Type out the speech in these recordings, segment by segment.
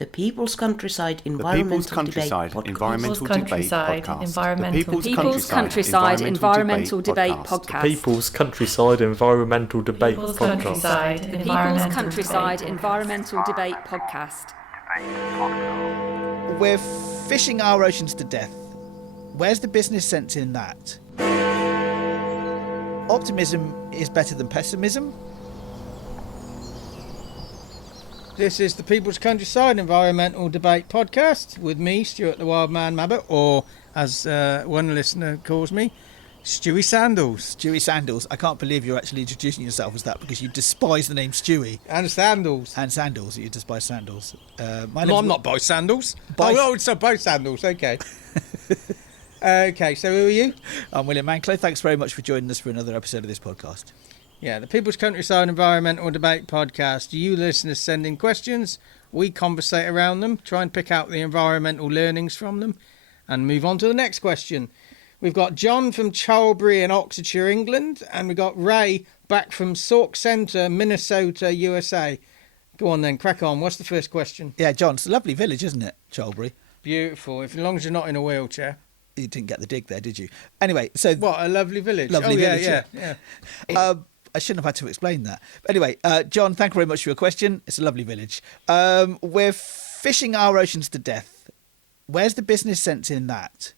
The People's Countryside The Environmental People's Countryside Debate Environmental Debate Podcast. The People's Countryside Environmental Debate Podcast. People's Countryside Environmental Debate Podcast. People's Countryside Environmental Debate Podcast. We're fishing our oceans to death. Where's the business sense in that? Optimism is better than pessimism. This is the People's Countryside Environmental Debate Podcast with me, Stuart the Wild Man Mabbott, or as one listener calls me, Stewie Sandals. Stewie Sandals. I can't believe you're actually introducing yourself as that because you despise the name Stewie. And Sandals. And Sandals. You despise Sandals. No, I'm not by Sandals. By... Oh, so both Sandals. Okay. Okay, so who are you? I'm William Manclow. Thanks very much for joining us for another episode of this podcast. Yeah, the People's Countryside Environmental Debate Podcast. You listeners send in questions, we conversate around them, try and pick out the environmental learnings from them, and move on to the next question. We've got John from Charlbury in Oxfordshire, England, and we've got Ray back from Sauk Centre, Minnesota, USA. Go on then, crack on. What's the first question? Yeah, John, it's a lovely village, isn't it, Charlbury? Beautiful, as long as you're not in a wheelchair. You didn't get the dig there, did you? Anyway, so... What, a lovely village? Lovely village, yeah. I shouldn't have had to explain that. But anyway, John, thank you very much for your question. It's a lovely village. We're fishing our oceans to death. Where's the business sense in that?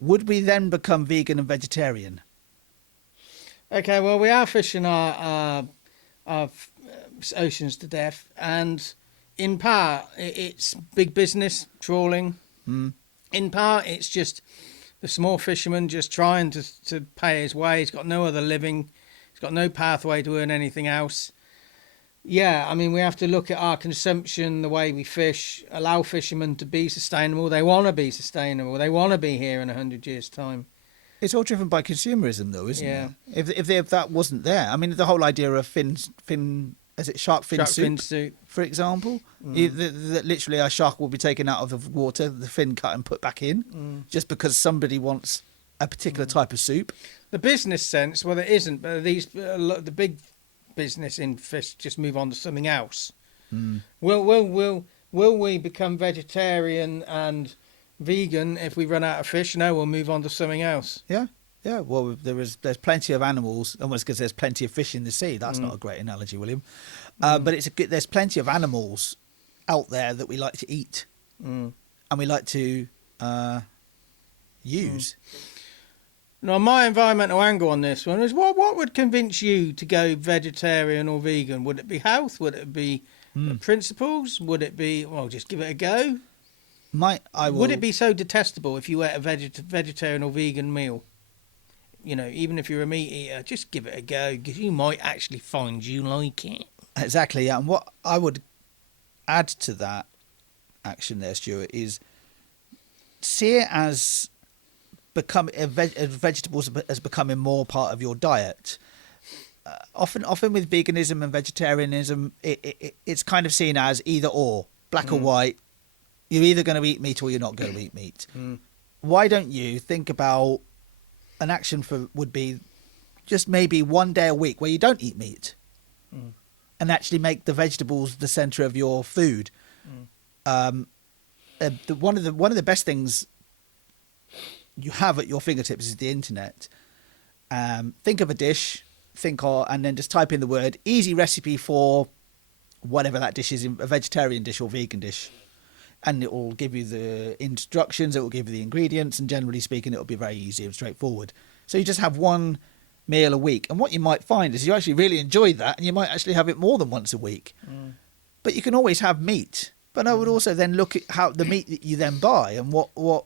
Would we then become vegan and vegetarian? Okay, well, we are fishing our oceans to death. And in part, it's big business, trawling. Mm. In part, it's just the small fisherman just trying to pay his way. He's got no other living. He's got no pathway to earn anything else. Yeah, I mean, we have to look at our consumption, the way we fish, allow fishermen to be sustainable. They want to be sustainable. They want to be here in 100 years' time. It's all driven by consumerism, though, isn't it? If that wasn't there, I mean, the whole idea of shark fin soup, for example, that literally a shark will be taken out of the water, the fin cut and put back in, just because somebody wants a particular type of soup. The business sense, well, it isn't, but the big business in fish just move on to something else. Will we become vegetarian and vegan if we run out of fish? No, we'll move on to something else. Yeah. Well, there's plenty of animals, almost because there's plenty of fish in the sea. That's not a great analogy, William. But there's plenty of animals out there that we like to eat, and we like to use. Now, my environmental angle on this one is what would convince you to go vegetarian or vegan? Would it be health? Would it be principles? Would it be, just give it a go? Would it be so detestable if you ate a vegetarian or vegan meal? You know, even if you're a meat eater, just give it a go because you might actually find you like it. Exactly, yeah. And what I would add to that action there, Stuart, is see it as vegetables as becoming more part of your diet. Often with veganism and vegetarianism, it's kind of seen as either or, black or white. You're either going to eat meat or you're not going to eat meat. Why don't you think about an action would be just maybe one day a week where you don't eat meat and actually make the vegetables the centre of your food. One of the best things you have at your fingertips is the internet. Think of a dish, and then just type in the word easy recipe for whatever that dish is, a vegetarian dish or vegan dish. And it will give you the instructions, it will give you the ingredients, and generally speaking, it will be very easy and straightforward. So you just have one meal a week. And what you might find is you actually really enjoy that, and you might actually have it more than once a week. But you can always have meat. But I would also then look at how the meat that you then buy and what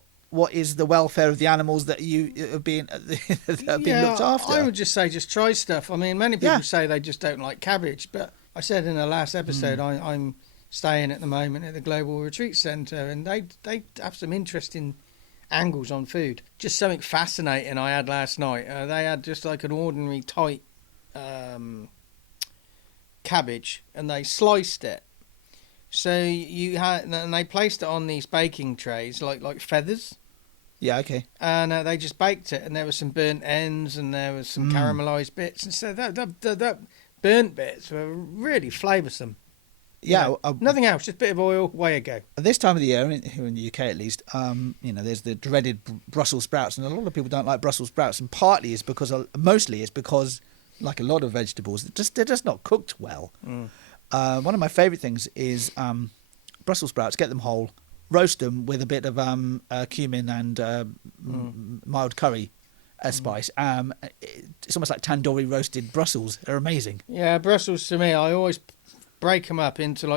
is the welfare of the animals that have been looked after. I would just say just try stuff. I mean, many people say they just don't like cabbage, but I said in the last episode I'm staying at the moment at the Global Retreat Centre, and they have some interesting angles on food. Just something fascinating I had last night. They had just like an ordinary tight cabbage, and they sliced it. So and they placed it on these baking trays like feathers. Yeah, okay. And they just baked it, and there were some burnt ends, and there was some caramelised bits, and so that burnt bits were really flavoursome. Yeah, nothing else, just a bit of oil, away you go. At this time of the year, here in the UK at least, there's the dreaded Brussels sprouts, and a lot of people don't like Brussels sprouts, and mostly it's because, like a lot of vegetables, they're just not cooked well. One of my favourite things is Brussels sprouts. Get them whole, roast them with a bit of cumin and mild curry spice. It's almost like tandoori roasted Brussels. They're amazing. Yeah, Brussels to me, I always break them up into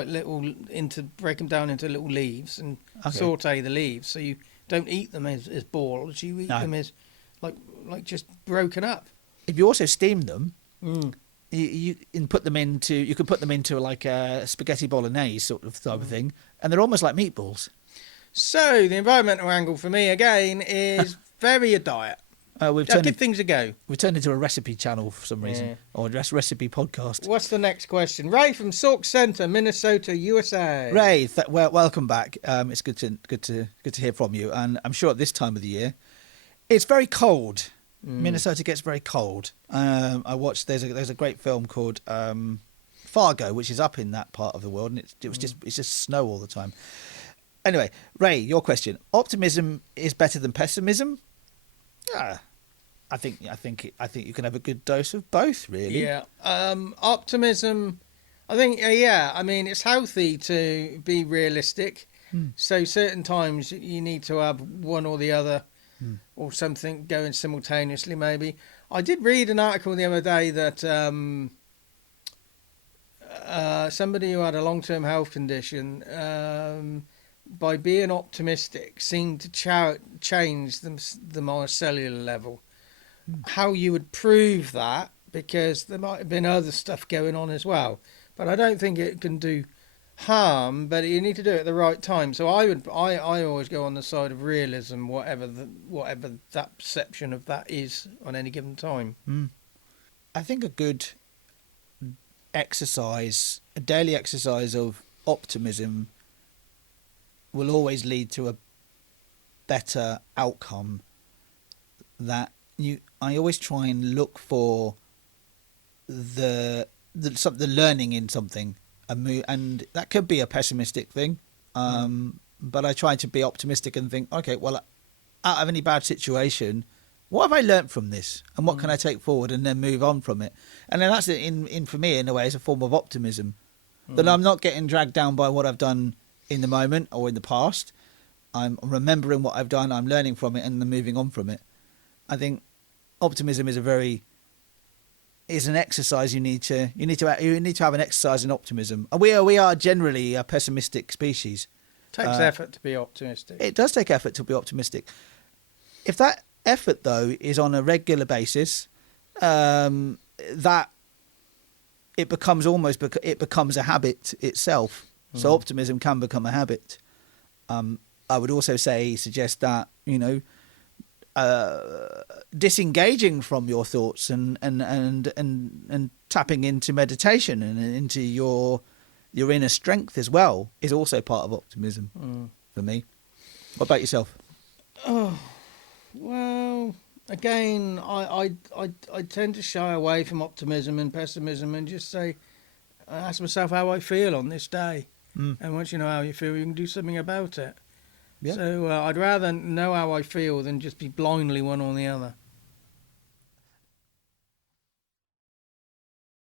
break them down into little leaves and saute the leaves, so you don't eat them as balls. You eat them as like just broken up. If you also steam them, you can put them into like a spaghetti bolognese sort of type of thing, and they're almost like meatballs. So the environmental angle for me again is very a diet. Give things a go. We've turned into a recipe channel for some reason, or just recipe podcast. What's the next question? Ray from Sauk Centre, Minnesota, USA. Ray, welcome back. It's good to hear from you. And I'm sure at this time of the year, it's very cold. Minnesota gets very cold. I watched. There's a great film called Fargo, which is up in that part of the world, and it's just snow all the time. Anyway, Ray, your question: optimism is better than pessimism? I think you can have a good dose of both, really. Yeah. Optimism, I think. Yeah. I mean, it's healthy to be realistic. So certain times you need to have one or the other, or something going simultaneously. Maybe I did read an article the other day that somebody who had a long-term health condition, by being optimistic, seemed to change them on a cellular level. How you would prove that, because there might have been other stuff going on as well. But I don't think it can do harm, but you need to do it at the right time. So I always go on the side of realism, whatever that perception of that is on any given time. I think a good daily exercise of optimism will always lead to a better outcome. I always try and look for the learning in something, and that could be a pessimistic thing. But I try to be optimistic and think, okay, well, out of any bad situation, what have I learnt from this, and what can I take forward, and then move on from it. And then that's in for me, in a way, it's a form of optimism, that I'm not getting dragged down by what I've done in the moment or in the past. I'm remembering what I've done, I'm learning from it, and then moving on from it. I think optimism is an exercise you need to have an exercise in optimism. We are generally a pessimistic species. It takes effort to be optimistic. It does take effort to be optimistic. If that effort, though, is on a regular basis, that it becomes a habit itself. So optimism can become a habit. I would also suggest that, disengaging from your thoughts and tapping into meditation and into your inner strength as well is also part of optimism for me. What about yourself? Oh, well, again, I tend to shy away from optimism and pessimism and just I ask myself how I feel on this day. And once you know how you feel, you can do something about it. Yeah. So I'd rather know how I feel than just be blindly one or the other.